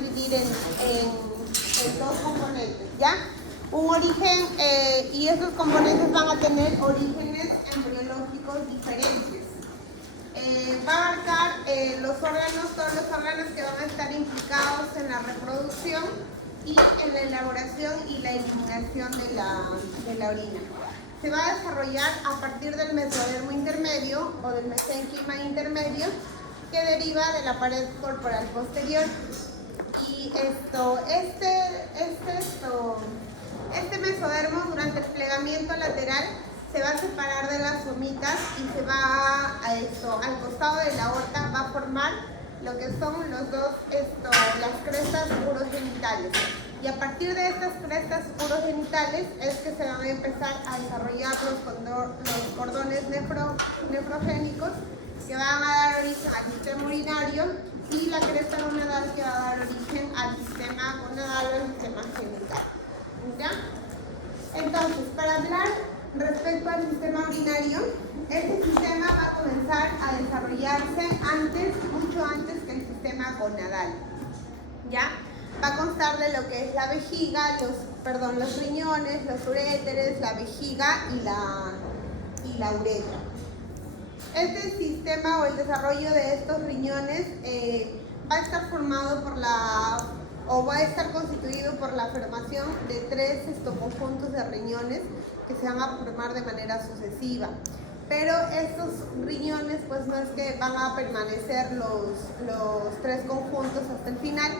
dividir en dos componentes, ¿ya? Un origen, y esos componentes van a tener orígenes embriológicos diferentes. Va a abarcar todos los órganos que van a estar implicados en la reproducción y en la elaboración y la eliminación de la orina. Se va a desarrollar a partir del mesodermo intermedio o del mesénquima intermedio que deriva de la pared corporal posterior. Y este mesodermo durante el plegamiento lateral se va a separar de las somitas y se va al costado de la aorta va a formar lo que son las crestas urogenitales. Y a partir de estas crestas urogenitales es que se van a empezar a desarrollar los cordones nefrogénicos que van a dar origen al sistema urinario y la cresta gonadal que va a dar origen al sistema gonadal o al sistema genital. ¿Ya? Entonces, para hablar respecto al sistema urinario, este sistema va a comenzar a desarrollarse mucho antes que el sistema gonadal. ¿Ya? Va a constar de lo que es la vejiga, los riñones, los uréteres, la vejiga y la uretra. Este sistema o el desarrollo de estos riñones va a estar formado va a estar constituido por la formación de tres conjuntos de riñones que se van a formar de manera sucesiva. Pero estos riñones pues no es que van a permanecer los tres conjuntos hasta el final,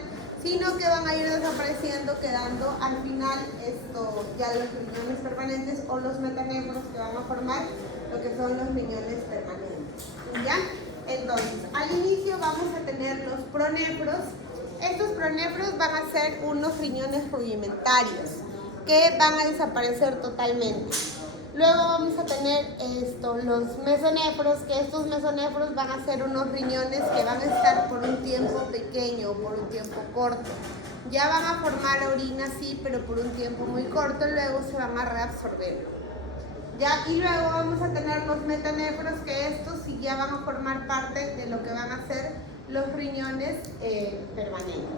sino que van a ir desapareciendo, quedando al final ya los riñones permanentes o los metanefros que van a formar lo que son los riñones permanentes. ¿Ya? Entonces, al inicio vamos a tener los pronefros. Estos pronefros van a ser unos riñones rudimentarios que van a desaparecer totalmente. Luego vamos a tener los mesonefros, que estos mesonefros van a ser unos riñones que van a estar por un tiempo pequeño o por un tiempo corto. Ya van a formar orina, sí, pero por un tiempo muy corto, luego se van a reabsorber. ¿Ya? Y luego vamos a tener los metanefros, que estos sí ya van a formar parte de lo que van a ser los riñones permanentes.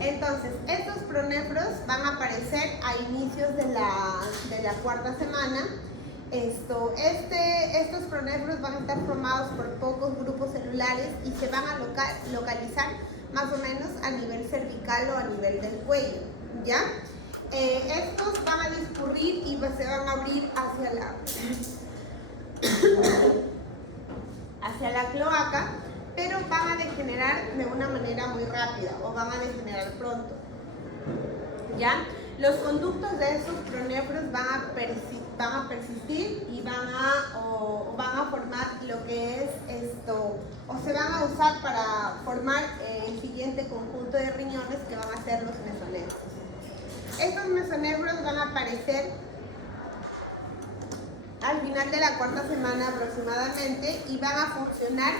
Entonces, estos pronefros van a aparecer a inicios de la cuarta semana. Estos pronefros van a estar formados por pocos grupos celulares y se van a localizar más o menos a nivel cervical o a nivel del cuello, ¿ya? Estos van a discurrir y se van a abrir hacia la cloaca, pero van a degenerar de una manera muy rápida o van a degenerar pronto. ¿Ya? Los conductos de esos pronefros van a persistir y van a formar lo que es o se van a usar para formar el siguiente conjunto de riñones que van a ser los mesonefros. Estos mesonefros van a aparecer al final de la cuarta semana aproximadamente y van a funcionar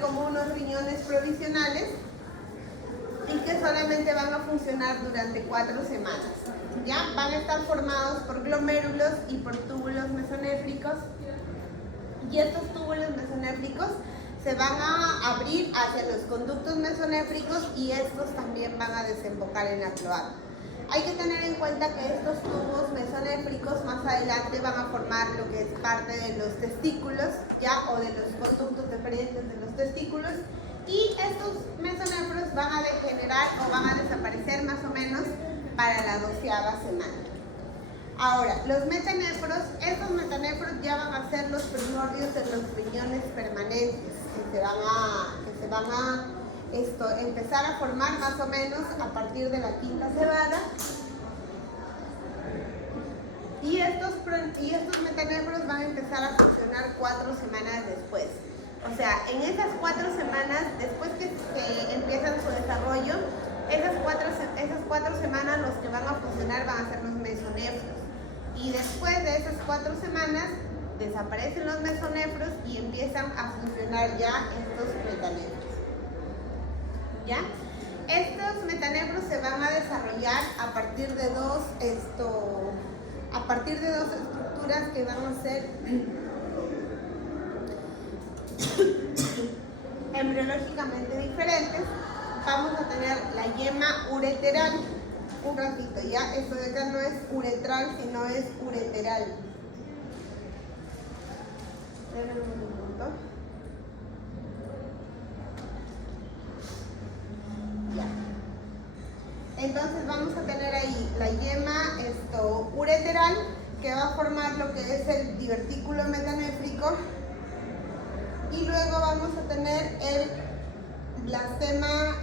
como unos riñones provisionales y que solamente van a funcionar durante 4 semanas. ¿Ya? Van a estar formados por glomérulos y por túbulos mesonéfricos, y estos túbulos mesonéfricos se van a abrir hacia los conductos mesonéfricos y estos también van a desembocar en la cloaca. Hay que tener en cuenta que estos tubos mesonéfricos más adelante van a formar lo que es parte de los testículos, ¿ya? O de los conductos deferentes de los testículos, y estos mesonefros van a degenerar o van a desaparecer más o menos para la 12ª semana. Ahora, los metanefros, estos metanefros ya van a ser los primordios de los riñones permanentes que se van a empezar a formar más o menos a partir de la 5ª semana, y estos metanefros van a empezar a funcionar 4 semanas después. O sea, en esas 4 semanas, después que empiezan su desarrollo, esas 4 semanas los que van a funcionar van a ser los mesonefros. Y después de esas 4 semanas desaparecen los mesonefros y empiezan a funcionar ya estos metanefros. ¿Ya? Estos metanefros se van a desarrollar a partir de dos estructuras que van a ser embriológicamente diferentes. Vamos a tener la yema ureteral. Un ratito, ya, esto de acá no es uretral, sino es ureteral. Esperen un minuto. Ya. Entonces vamos a tener ahí la yema ureteral, que va a formar lo que es el divertículo metanéfrico. Y luego vamos a tener el blastema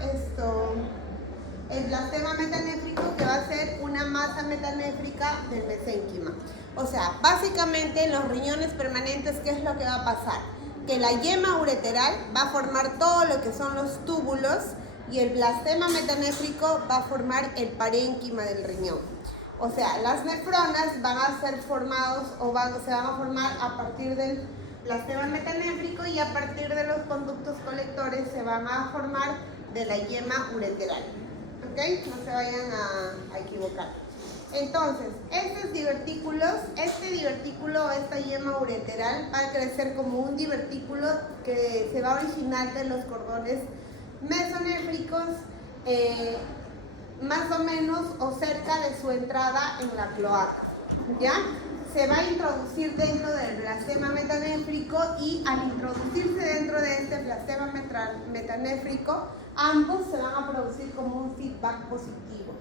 metanéfrico, que va a ser una masa metanéfrica del mesénquima. O sea, básicamente en los riñones permanentes, ¿qué es lo que va a pasar? Que la yema ureteral va a formar todo lo que son los túbulos y el blastema metanéfrico va a formar el parénquima del riñón. O sea, las nefronas van a ser formados se van a formar a partir del blastema metanéfrico, y a partir de los conductos colectores se van a formar de la yema ureteral. ¿Ok? No se vayan a equivocar. Entonces, estos divertículos, este divertículo o esta yema ureteral va a crecer como un divertículo que se va a originar de los cordones mesonéfricos, más o menos o cerca de su entrada en la cloaca. ¿Ya? Se va a introducir dentro del blastema metanéfrico, y al introducirse dentro de este blastema metanéfrico, ambos se van a producir como un feedback positivo.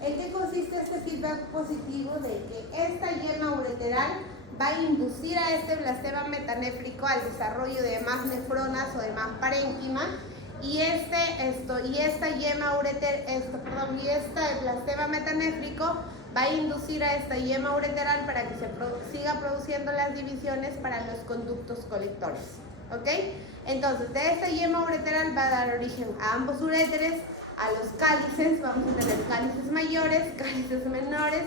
¿En qué consiste este feedback positivo? De que esta yema ureteral va a inducir a este blastema metanéfrico al desarrollo de más nefronas o de más parénquima, y esta yema ureteral, y este blastema metanéfrico va a inducir a esta yema ureteral para que se siga produciendo las divisiones para los conductos colectores. ¿Ok? Entonces, de esta yema ureteral va a dar origen a ambos uréteres, a los cálices. Vamos a tener cálices mayores, cálices menores,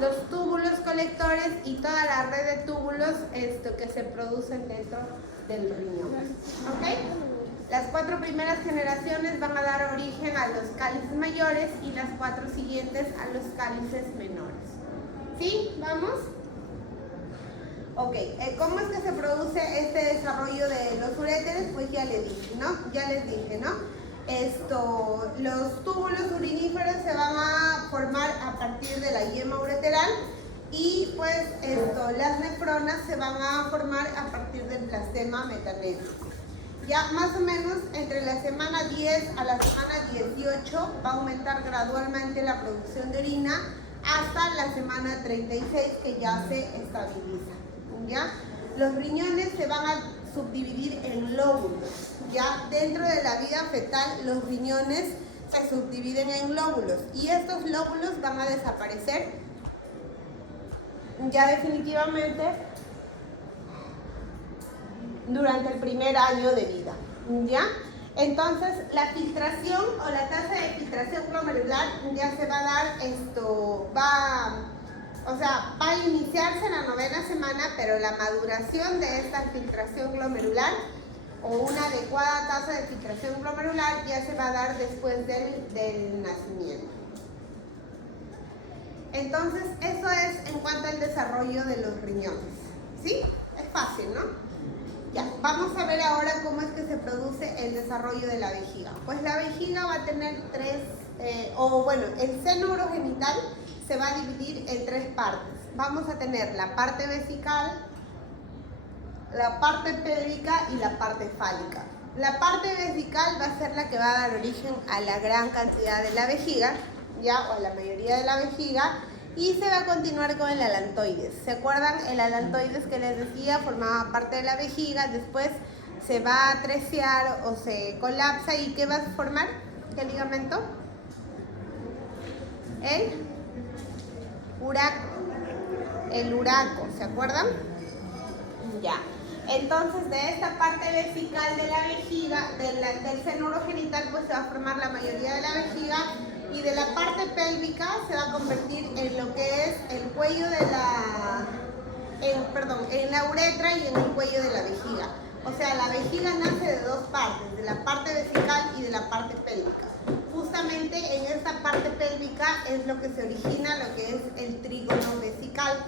los túbulos colectores y toda la red de túbulos que se producen dentro del riñón. ¿Ok? Las 4 primeras generaciones van a dar origen a los cálices mayores y las 4 siguientes a los cálices menores. ¿Sí? ¿Vamos? Ok, ¿cómo es que se produce este desarrollo de los uréteres? Pues ya les dije, ¿no? Los túbulos uriníferos se van a formar a partir de la yema ureteral, y pues las nefronas se van a formar a partir del blastema metanéfrico. Ya más o menos entre la semana 10 a la semana 18 va a aumentar gradualmente la producción de orina hasta la semana 36, que ya se estabiliza. ¿Ya? Los riñones se van a subdividir en lóbulos. Ya dentro de la vida fetal, los riñones se subdividen en lóbulos, y estos lóbulos van a desaparecer ya definitivamente durante el primer año de vida. ¿Ya? Entonces, la filtración o la tasa de filtración glomerular ya se va a dar, va a iniciarse en la 9ª semana, pero la maduración de esta filtración glomerular o una adecuada tasa de filtración glomerular ya se va a dar después del nacimiento. Entonces, eso es en cuanto al desarrollo de los riñones. ¿Sí? Es fácil, ¿no? Ya, vamos a ver ahora cómo es que se produce el desarrollo de la vejiga. Pues la vejiga va a tener el seno urogenital se va a dividir en 3 partes. Vamos a tener la parte vesical, la parte pélvica y la parte fálica. La parte vesical va a ser la que va a dar origen a la gran cantidad de la vejiga, ya, o a la mayoría de la vejiga, y se va a continuar con el alantoides. ¿Se acuerdan? El alantoides que les decía formaba parte de la vejiga, después se va a trecear o se colapsa, y ¿qué va a formar? ¿Qué ligamento? El uraco, ¿se acuerdan? Ya. Entonces, de esta parte vesical de la vejiga, del seno urogenital, pues se va a formar la mayoría de la vejiga, y de la parte pélvica se va a convertir en lo que es el cuello de en la uretra y en el cuello de la vejiga. O sea, la vejiga nace de 2 partes, de la parte vesical y de la parte pélvica. Justamente en esta parte pélvica es lo que se origina lo que es el trígono vesical.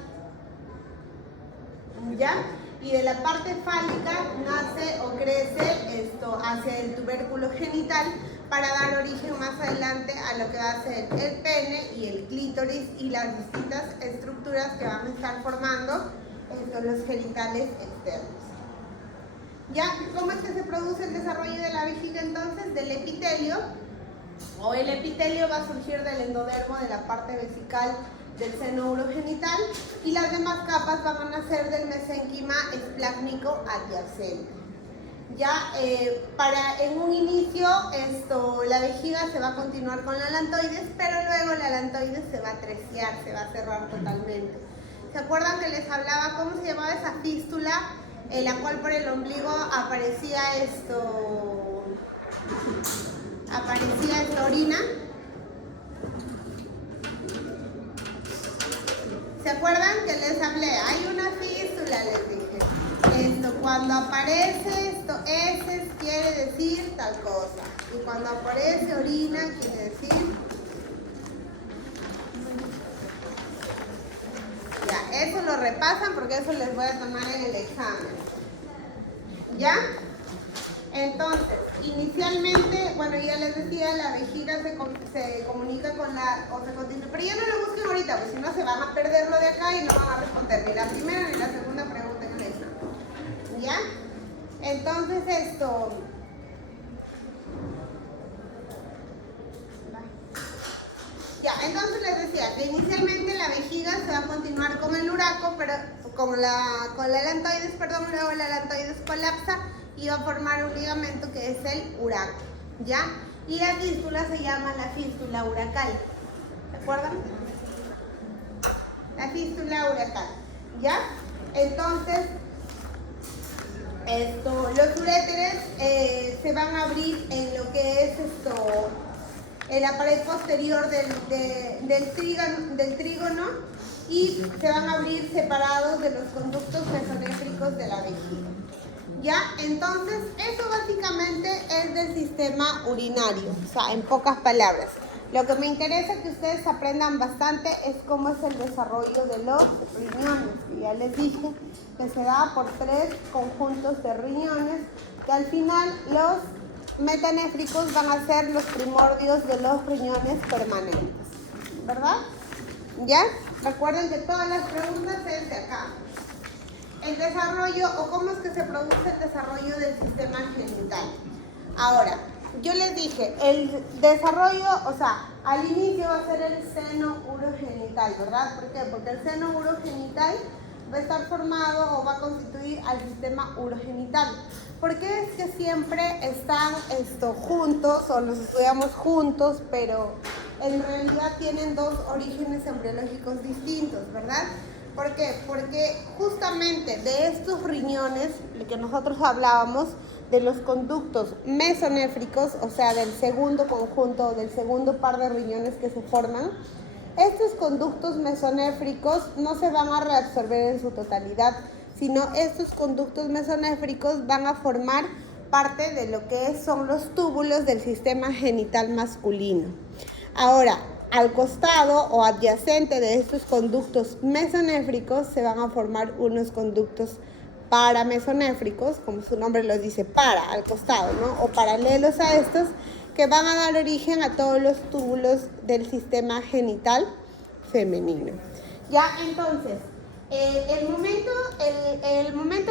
¿Ya? y de la parte fálica nace o crece hacia el tubérculo genital para dar origen más adelante a lo que va a ser el pene y el clítoris y las distintas estructuras que van a estar formando los genitales externos. ¿Ya? ¿Cómo es que se produce el desarrollo de la vejiga entonces? Del epitelio, o el epitelio va a surgir del endodermo de la parte vesical del seno urogenital y las demás capas van a nacer del mesénquima esplásmico adyacente. Ya en un inicio la vejiga se va a continuar con la alantoides, pero luego la alantoides se va a trecear, se va a cerrar totalmente. ¿Se acuerdan que les hablaba cómo se llamaba esa fístula en la cual por el ombligo aparecía esta orina? ¿Se acuerdan que les hablé? Hay una fístula, les dije. Cuando aparece heces quiere decir tal cosa. Y cuando aparece orina quiere decir... Ya, eso lo repasan porque eso les voy a tomar en el examen. ¿Ya? Entonces, inicialmente, bueno, ya les decía, la vejiga se comunica con se continúa, pero ya no lo busquen ahorita, pues si no se van a perder lo de acá y no van a responder ni la primera ni la segunda pregunta en el examen. ¿Ya? Entonces entonces les decía que inicialmente la vejiga se va a continuar con el uraco, pero con la alantoides, perdón, luego la alantoides colapsa y va a formar un ligamento que es el uraco, ¿ya? Y la fístula se llama la fístula uracal, ¿se acuerdan? La fístula uracal, ¿ya? Entonces, los uréteres se van a abrir en lo que es en la pared posterior del trígono y se van a abrir separados de los conductos mesonéfricos de la vejiga. ¿Ya? Entonces, eso básicamente es del sistema urinario, o sea, en pocas palabras. Lo que me interesa que ustedes aprendan bastante es cómo es el desarrollo de los riñones, que ya les dije que se da por 3 conjuntos de riñones, que al final los metanéfricos van a ser los primordios de los riñones permanentes, ¿verdad? ¿Ya? Recuerden que todas las preguntas es de acá. El desarrollo, o cómo es que se produce el desarrollo del sistema genital. Ahora, yo les dije, el desarrollo, o sea, al inicio va a ser el seno urogenital, ¿verdad? ¿Por qué? Porque el seno urogenital va a estar formado o va a constituir al sistema urogenital. ¿Por qué es que siempre están juntos o los estudiamos juntos, pero en realidad tienen 2 orígenes embriológicos distintos, ¿verdad? ¿Por qué? Porque justamente de estos riñones, de que nosotros hablábamos, de los conductos mesonéfricos, o sea, del segundo conjunto, del segundo par de riñones que se forman, estos conductos mesonéfricos no se van a reabsorber en su totalidad, sino estos conductos mesonéfricos van a formar parte de lo que son los túbulos del sistema genital masculino. Ahora, al costado o adyacente de estos conductos mesonéfricos se van a formar unos conductos paramesonéfricos, como su nombre lo dice, al costado, ¿no? O paralelos a estos, que van a dar origen a todos los túbulos del sistema genital femenino. Ya, entonces, el momento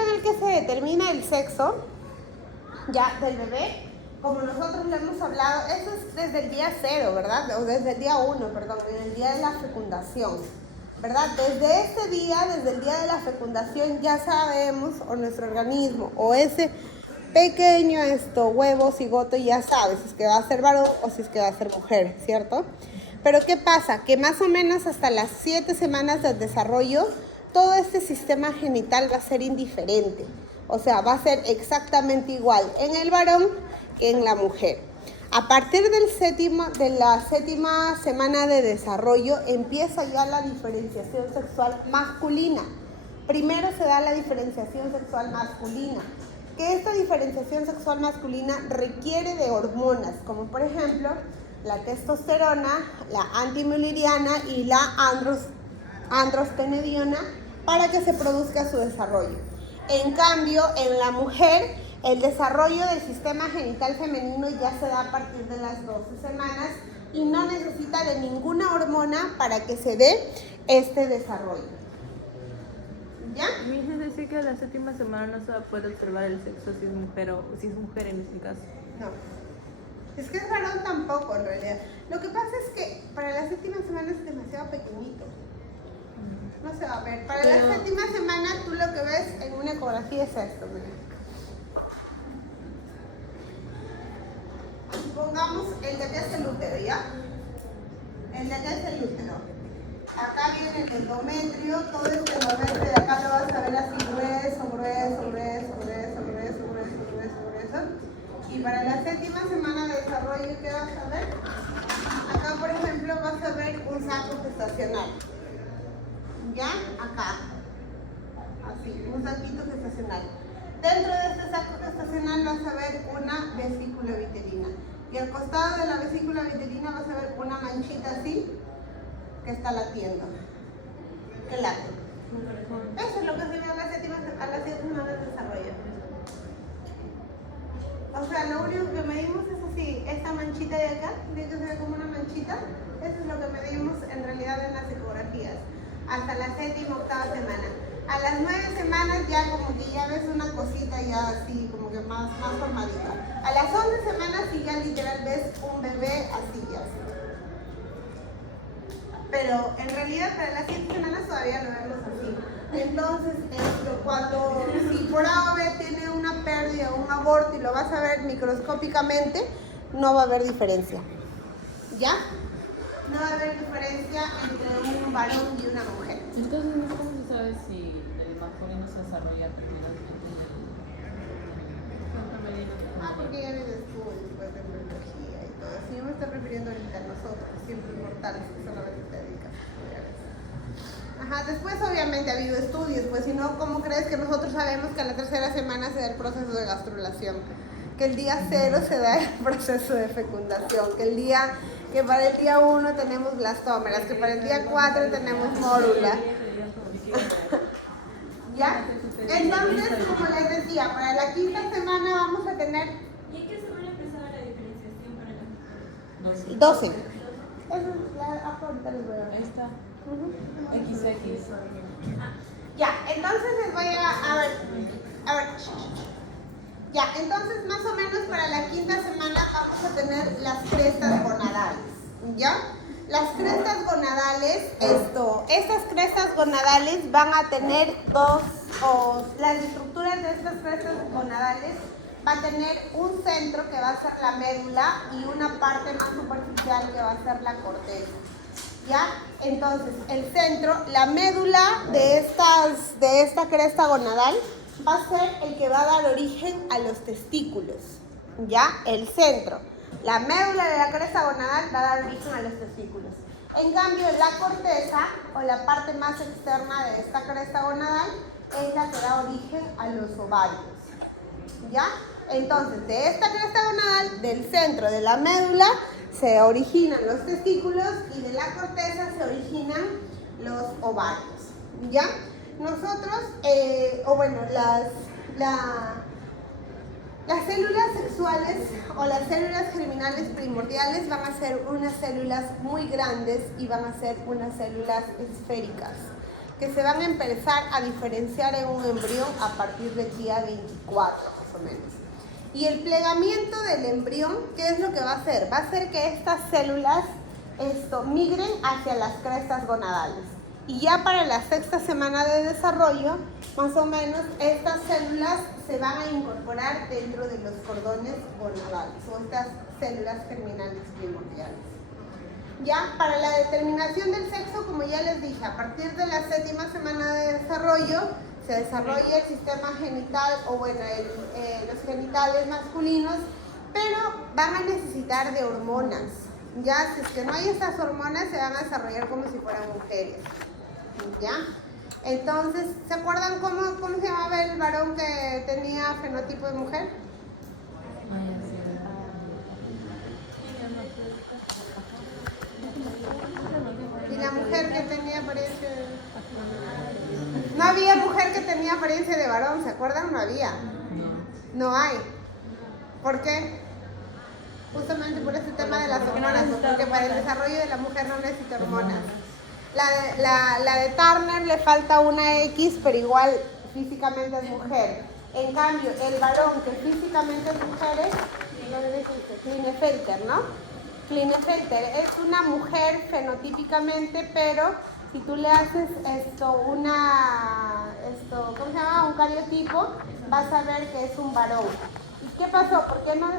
en el que se determina el sexo ya del bebé, como nosotros lo hemos hablado, eso es desde el día 0, ¿verdad? O desde el día 1, perdón, en el día de la fecundación, ¿verdad? Desde este día, desde el día de la fecundación, ya sabemos, o nuestro organismo, o ese pequeño huevo, cigoto, ya sabe si es que va a ser varón o si es que va a ser mujer, ¿cierto? Pero ¿qué pasa? Que más o menos hasta las 7 semanas del desarrollo, todo este sistema genital va a ser indiferente. O sea, va a ser exactamente igual en el varón que en la mujer. A partir de la 7ª semana de desarrollo empieza ya la diferenciación sexual masculina. Primero se da la diferenciación sexual masculina, que esta diferenciación sexual masculina requiere de hormonas, como por ejemplo la testosterona, la antimülleriana y la androstenediona, para que se produzca su desarrollo. En cambio, en la mujer, el desarrollo del sistema genital femenino ya se da a partir de las 12 semanas y no necesita de ninguna hormona para que se dé este desarrollo. ¿Ya? Me dices decir que a la 7ª semana no se va a poder observar el sexo si es mujer o si es mujer en este caso. No. Es que es varón tampoco en realidad. Lo que pasa es que para la 7ª semana es demasiado pequeñito. No se va a ver. Para la 7ª semana tú lo que ves en una ecografía es esto, mira. Pongamos el de acá es el útero, ¿ya? El de acá es el útero. Acá viene el endometrio, todo este endometrio de acá lo vas a ver así grueso, grueso, grueso, grueso, grueso, grueso, grueso, grueso. Y para la 7ª semana de desarrollo, ¿qué vas a ver? Acá, por ejemplo, vas a ver un saco gestacional. ¿Ya? Acá. Así, un saquito gestacional. Dentro de este saco gestacional vas a ver una vesícula uterina. Y al costado de la vesícula uterina vas a ver una manchita así que está latiendo. ¿Qué late? Eso es lo que se ve a las 7 semanas de desarrollo. O sea, lo único que medimos es así, esta manchita de acá, ¿ves que se ve como una manchita? Eso es lo que medimos en realidad en las ecografías. Hasta la 7ª, 8ª semana. A las 9 semanas ya como que ya ves una cosita ya así, como que más formadita. A las 11 semanas sí ya literal ves un bebé así ya. Pero en realidad para las 7 semanas todavía lo vemos así. Entonces, si por A o B tiene una pérdida o un aborto y lo vas a ver microscópicamente, no va a haber diferencia. ¿Ya? No va a haber diferencia entre un varón y una mujer. Entonces, ¿cómo se sabe si el masculino se desarrolla naturalmente? Porque ya vienes tú después de embriología y todo. Si yo me estoy refiriendo ahorita a nosotros, siempre mortales, que solamente te dedicas a Ajá, después obviamente ha habido estudios, pues si no, ¿cómo crees que nosotros sabemos que a la 3ª semana se da el proceso de gastrulación? Que el día 0 se da el proceso de fecundación, que para el día 1 tenemos blastómeras, que para el día 4 tenemos mórula. ¿Ya? Entonces, como les decía, para la 5ª semana vamos a tener... ¿Y en qué semana empezaba la diferenciación para la 12. Eso es la... ahorita les voy a ver. Ahí está. XX. Ya, entonces les voy a ver. Ya, entonces más o menos para la 5ª semana vamos a tener las crestas gonadales. ¿Ya? Las crestas gonadales, estas crestas gonadales van a tener las estructuras de estas crestas gonadales va a tener un centro que va a ser la médula y una parte más superficial que va a ser la corteza. ¿Ya? Entonces, el centro, la médula de esta cresta gonadal va a ser el que va a dar origen a los testículos. ¿Ya? El centro. La médula de la cresta gonadal va a dar origen a los testículos. En cambio, la corteza, o la parte más externa de esta cresta gonadal, es la que da origen a los ovarios. ¿Ya? Entonces, de esta cresta gonadal, del centro de la médula, se originan los testículos y de la corteza se originan los ovarios. ¿Ya? Nosotros, las células sexuales o las células germinales primordiales van a ser unas células muy grandes y van a ser unas células esféricas que se van a empezar a diferenciar en un embrión a partir del día 24 más o menos. Y el plegamiento del embrión, ¿qué es lo que va a hacer? Va a hacer que estas células migren hacia las crestas gonadales. Y ya para la 6ª semana de desarrollo, más o menos, estas células se van a incorporar dentro de los cordones gonadales o estas células germinales primordiales. Ya para la determinación del sexo, como ya les dije, a partir de la 7ª semana de desarrollo, se desarrolla el sistema genital los genitales masculinos, pero van a necesitar de hormonas. Ya, si es que no hay estas hormonas, se van a desarrollar como si fueran mujeres. ¿Ya? Entonces, ¿se acuerdan cómo se llamaba el varón que tenía fenotipo de mujer? Y la mujer que tenía apariencia... No había mujer que tenía apariencia de varón, ¿se acuerdan? No había. No hay. ¿Por qué? Justamente por ese tema de las hormonas, porque para el desarrollo de la mujer no necesita hormonas. La de Turner le falta una X, pero igual físicamente es mujer. En cambio, el varón que físicamente es mujer es Klinefelter, ¿no? Klinefelter es una mujer fenotípicamente, pero si tú le haces ¿cómo se llama? Un cariotipo, vas a ver que es un varón. ¿Y qué pasó? ¿Por qué no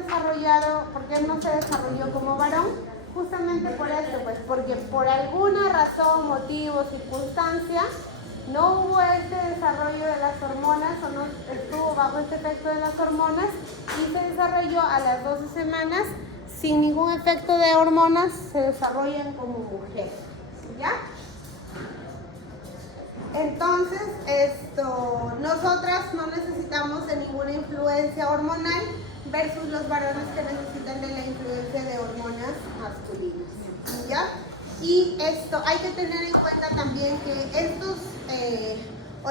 se desarrolló como varón? Justamente por esto, pues porque por alguna razón, motivo, circunstancia, no hubo este desarrollo de las hormonas o no estuvo bajo este efecto de las hormonas y se desarrolló a las 12 semanas sin ningún efecto de hormonas, se desarrollan como mujeres, ¿ya? Entonces, nosotras no necesitamos de ninguna influencia hormonal versus los varones que necesitan de la influencia de hormonas masculinas, ¿ya? Y hay que tener en cuenta también que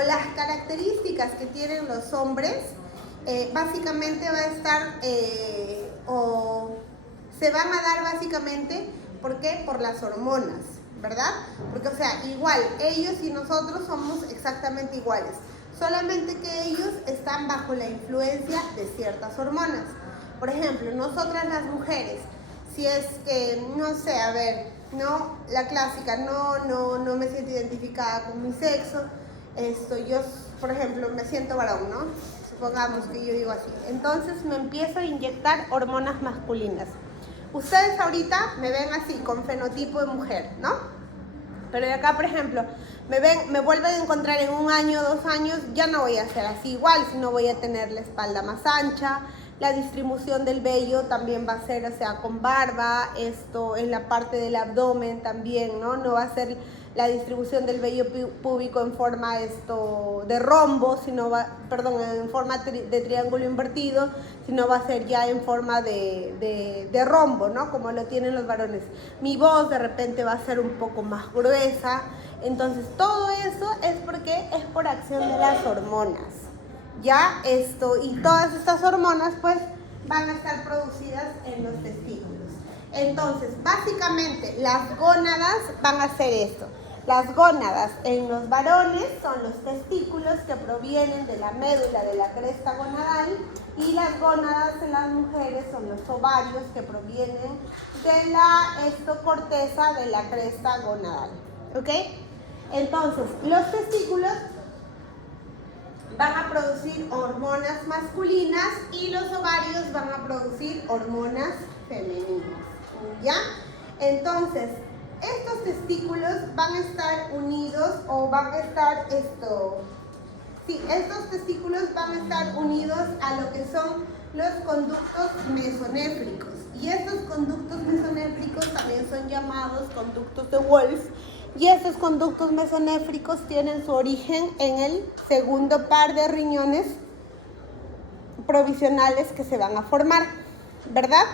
las características que tienen los hombres, básicamente va a estar, se van a dar básicamente, ¿por qué? Por las hormonas, ¿verdad? Porque, o sea, igual, ellos y nosotros somos exactamente iguales, solamente que ellos están bajo la influencia de ciertas hormonas. Por ejemplo, nosotras las mujeres, si es que, no sé, a ver, no, la clásica, no me siento identificada con mi sexo, yo, por ejemplo, me siento varón, ¿no? Supongamos que yo digo así. Entonces me empiezo a inyectar hormonas masculinas. Ustedes ahorita me ven así, con fenotipo de mujer, ¿no? Pero de acá, por ejemplo, me vuelven a encontrar en 1 año, 2 años, ya no voy a ser así igual, sino voy a tener la espalda más ancha, la distribución del vello también va a ser, o sea, con barba, en la parte del abdomen también, ¿no? No va a ser la distribución del vello púbico en forma de rombo, en forma de triángulo invertido, sino va a ser ya en forma de rombo, ¿no? Como lo tienen los varones. Mi voz de repente va a ser un poco más gruesa. Entonces todo eso es porque es por acción de las hormonas. Ya y todas estas hormonas pues van a estar producidas en los testículos. Entonces, básicamente las gónadas van a hacer esto. Las gónadas en los varones son los testículos que provienen de la médula de la cresta gonadal y las gónadas en las mujeres son los ovarios que provienen de la corteza de la cresta gonadal. ¿Ok? Entonces, los testículos van a producir hormonas masculinas y los ovarios van a producir hormonas femeninas, ¿ya? Entonces, estos testículos van a estar unidos o van a estar estos testículos van a estar unidos a lo que son los conductos mesonéfricos. Y estos conductos mesonéfricos también son llamados conductos de Wolff. Y estos conductos mesonéfricos tienen su origen en el segundo par de riñones provisionales que se van a formar, ¿verdad?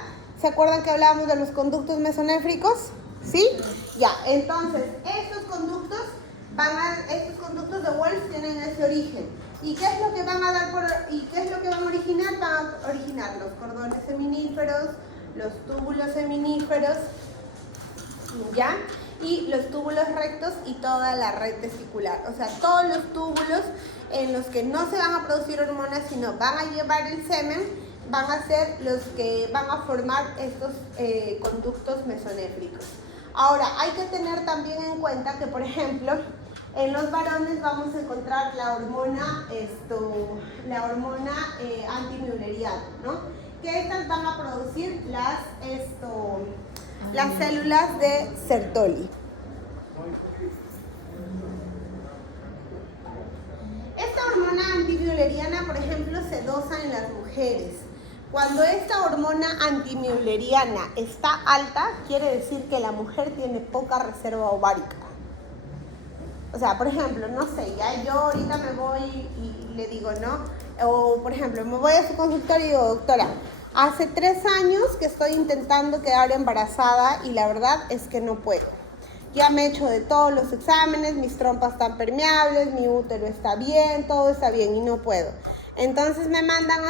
¿Se acuerdan que hablábamos de los conductos mesonéfricos? ¿Sí? Ya, entonces, estos conductos de Wolff tienen ese origen. ¿Y qué es lo que van a originar? Van a originar los cordones seminíferos, los túbulos seminíferos, ¿ya? Y los túbulos rectos y toda la red testicular. O sea, todos los túbulos en los que no se van a producir hormonas, sino van a llevar el semen, van a ser los que van a formar estos conductos mesonéfricos. Ahora, hay que tener también en cuenta que, por ejemplo, en los varones vamos a encontrar la hormona antimülleriana, ¿no? Que estas van a producir las células de Sertoli. Esta hormona antimülleriana, por ejemplo, se dosa en las mujeres. Cuando esta hormona antimülleriana está alta, quiere decir que la mujer tiene poca reserva ovárica. O sea, por ejemplo, no sé, ya yo ahorita me voy y le digo, ¿no? O, por ejemplo, me voy a su consultorio y digo, doctora, hace 3 años que estoy intentando quedar embarazada y la verdad es que no puedo. ya me he hecho de todos los exámenes, mis trompas están permeables, mi útero está bien, todo está bien y no puedo. Entonces me mandan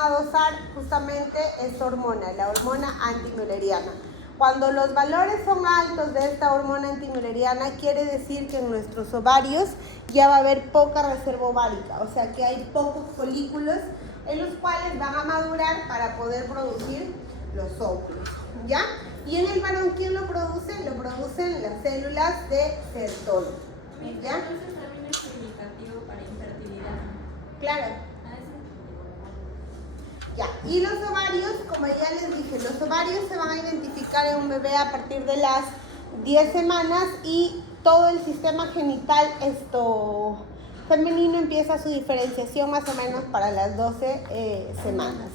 a dosar justamente esta hormona, la hormona antimülleriana. Cuando los valores son altos de esta hormona antimülleriana, quiere decir que en nuestros ovarios ya va a haber poca reserva ovárica, o sea que hay pocos folículos en los cuales van a madurar para poder producir los óvulos, ¿ya? Y en el varón, ¿quién lo produce? Lo producen las células de Sertoli, ¿ya? Entonces también es indicativo para infertilidad. Claro. Ya, y los ovarios, como ya les dije, los ovarios se van a identificar en un bebé a partir de las 10 semanas y todo el sistema genital femenino empieza su diferenciación más o menos para las 12 semanas.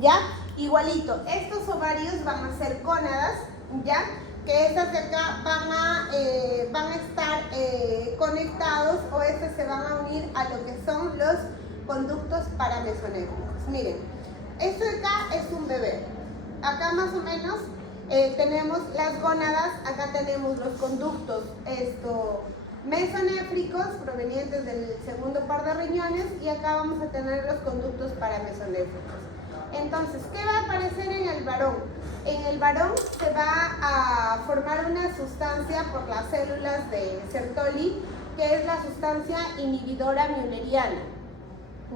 ¿Ya? Igualito, estos ovarios van a ser gónadas, ¿ya? Que estas de acá van a estar conectados o estas se van a unir a lo que son los conductos paramesonéficos. Miren, esto de acá es un bebé. Acá más o menos tenemos las gónadas, acá tenemos los conductos mesonéfricos provenientes del segundo par de riñones y acá vamos a tener los conductos paramesonéfricos. Entonces, ¿qué va a aparecer en el varón? En el varón se va a formar una sustancia por las células de Sertoli, que es la sustancia inhibidora mülleriana,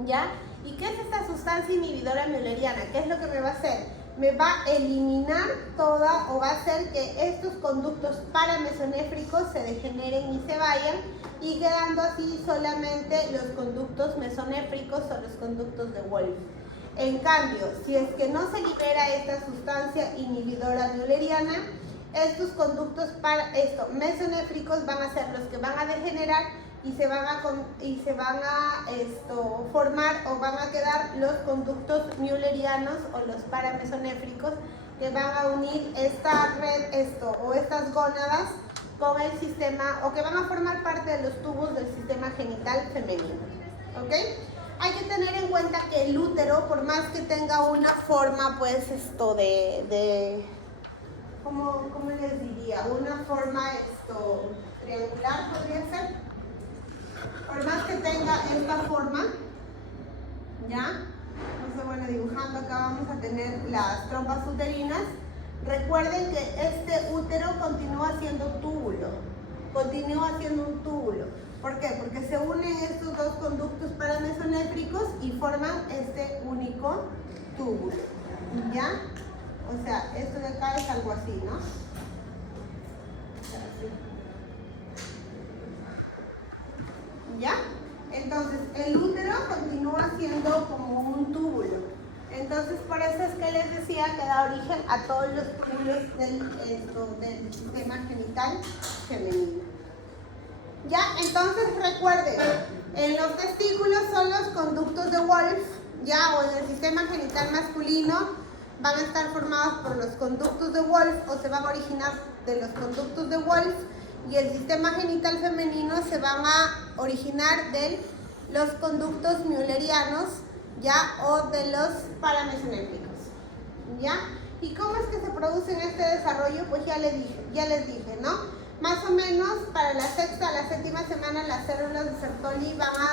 ¿ya? ¿Y qué es esta sustancia inhibidora mülleriana? ¿Qué es lo que me va a hacer? Me va a eliminar toda o va a hacer que estos conductos paramesonéfricos se degeneren y se vayan y quedando así solamente los conductos mesonéfricos o los conductos de Wolff. En cambio, si es que no se libera esta sustancia inhibidora mülleriana, estos conductos mesonéfricos van a ser los que van a degenerar y se van a formar o van a quedar los conductos müllerianos o los paramesonéfricos que van a unir esta red o estas gónadas con el sistema o que van a formar parte de los tubos del sistema genital femenino. ¿Ok? Hay que tener en cuenta que el útero, por más que tenga una forma, pues ¿cómo les diría? Una forma triangular podría ser. Por más que tenga esta forma, ¿ya? No sé, bueno, dibujando acá vamos a tener las trompas uterinas. Recuerden que este útero continúa siendo túbulo, ¿Por qué? Porque se unen estos dos conductos paramesonéfricos y forman este único túbulo, ¿ya? O sea, esto de acá es algo así, ¿no? ¿Ya? Entonces, el útero continúa siendo como un túbulo. Entonces, por eso es que les decía que da origen a todos los túbulos del sistema genital femenino. ¿Ya? Entonces, recuerden, en los testículos son los conductos de Wolff, ¿ya? O en el sistema genital masculino van a estar formados por los conductos de Wolff o se van a originar de los conductos de Wolff. Y el sistema genital femenino se van a originar de los conductos müllerianos, ¿ya? O de los paramesonéfricos, ¿ya? ¿Y cómo es que se produce en este desarrollo? Pues ya les dije, ¿no? Más o menos para la sexta a la séptima semana las células de Sertoli van a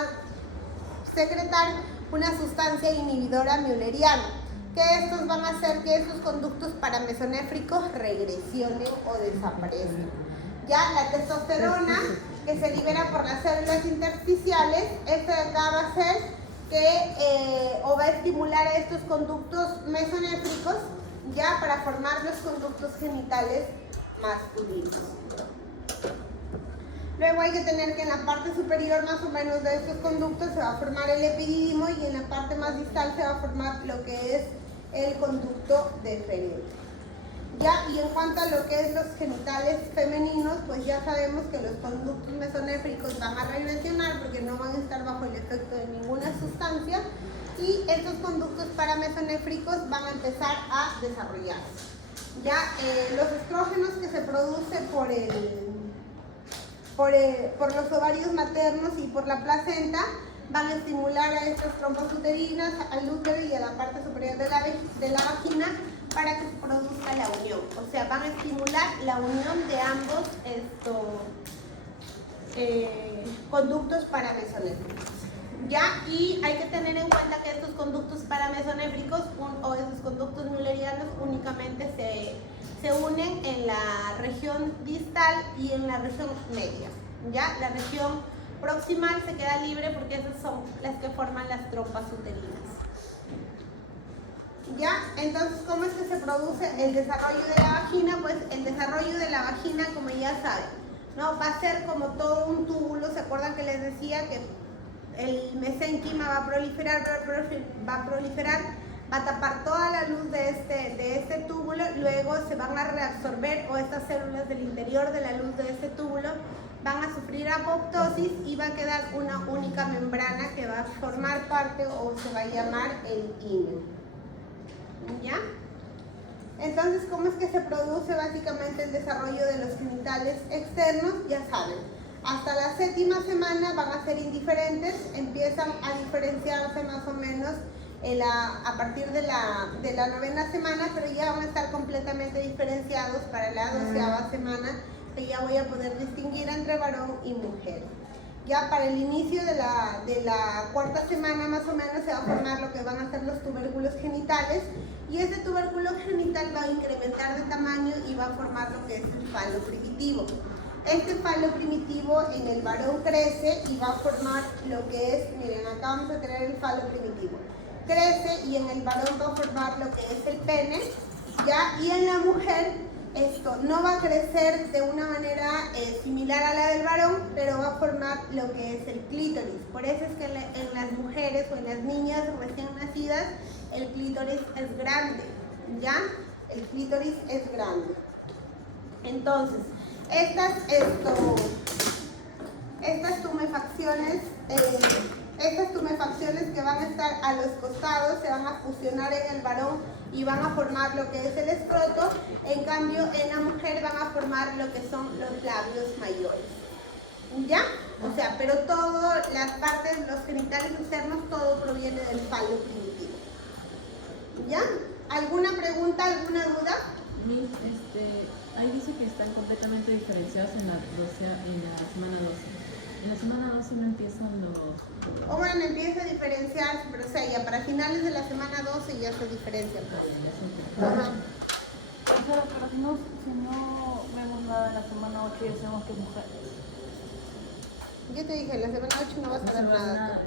secretar una sustancia inhibidora mülleriana, que estos van a hacer que esos conductos paramesonéfricos regresionen o desaparezcan. Ya la testosterona que se libera por las células intersticiales, esta de acá va a hacer que va a estimular a estos conductos mesonéfricos ya para formar los conductos genitales masculinos. Luego hay que tener que en la parte superior más o menos de estos conductos se va a formar el epidídimo y en la parte más distal se va a formar lo que es el conducto deferente. Ya, y en cuanto a lo que es los genitales femeninos, pues ya sabemos que los conductos mesonéfricos van a regresionar porque no van a estar bajo el efecto de ninguna sustancia y estos conductos paramesonéfricos van a empezar a desarrollarse. Ya, los estrógenos que se producen por los ovarios maternos y por la placenta van a estimular a estas trompas uterinas, al útero y a la parte superior de la vagina para que se produzca la unión. O sea, van a estimular la unión de ambos conductos paramesonéfricos. ¿Ya? Y hay que tener en cuenta que estos conductos paramesonéfricos o esos conductos müllerianos únicamente se unen en la región distal y en la región media. ¿Ya? La región proximal se queda libre porque esas son las que forman las trompas uterinas. ¿Ya? Entonces, ¿cómo es que se produce el desarrollo de la vagina? Pues el desarrollo de la vagina, como ya saben, ¿no? Va a ser como todo un túbulo. ¿Se acuerdan que les decía que el mesénquima va a proliferar, va a tapar toda la luz de este túbulo, luego se van a reabsorber, o estas células del interior de la luz de este túbulo van a sufrir apoptosis y va a quedar una única membrana que va a formar parte o se va a llamar el himen. ¿Ya? Entonces, ¿cómo es que se produce básicamente el desarrollo de los genitales externos? Ya saben, hasta la 7ª semana van a ser indiferentes, empiezan a diferenciarse más o menos a partir de la 9ª semana, pero ya van a estar completamente diferenciados para la 12ª semana, que ya voy a poder distinguir entre varón y mujer. Ya para el inicio de la 4ª semana más o menos se va a formar lo que van a ser los tubérculos genitales, y ese tubérculo genital va a incrementar de tamaño y va a formar lo que es el falo primitivo. Este falo primitivo en el varón crece y va a formar lo que es, miren, acá vamos a tener el falo primitivo. Crece y en el varón va a formar lo que es el pene, ¿ya? Y en la mujer esto no va a crecer de una manera similar a la del varón, pero va a formar lo que es el clítoris. Por eso es que en las mujeres o en las niñas recién nacidas el clítoris es grande, ¿ya? El clítoris es grande. Entonces, estas tumefacciones que van a estar a los costados se van a fusionar en el varón y van a formar lo que es el escroto. En cambio, en la mujer van a formar lo que son los labios mayores. ¿Ya? O sea, pero todas las partes, los genitales externos, todo proviene del falo primitivo. ¿Ya? ¿Alguna pregunta, alguna duda? Ahí dice que están completamente diferenciados en la semana 12. En la semana 12 no empiezan los... O bueno, empieza a diferenciarse, pero o sea, ya para finales de la semana 12 ya se diferencian. Ajá. Pero si no vemos nada en la semana 8 y sabemos que es mujer. Yo te dije, en la semana 8 no vas a ver nada. Nada.